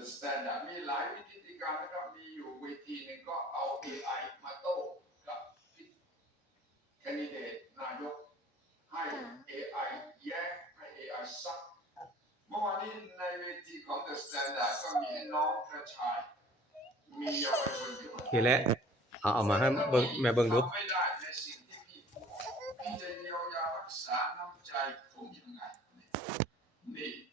The Standard มีหลายวิธีการนะครับมีอยู่วิธีหนึ่งก็เอา AI มาโต้กับแคนดิเดตนายกให้ AI แย้งให้ AI ซักเมื่อวานนี้ในเวทีของ The Standard ก็มีน้องกระชายมีเยาวชนอยู่ทีแล้วเอามาให้เบิ่งแม่เบิ่งดูไม่ได้ในสิ่งที่พี่จะเยียวยารักษาน้ำใจผมยังไงนี่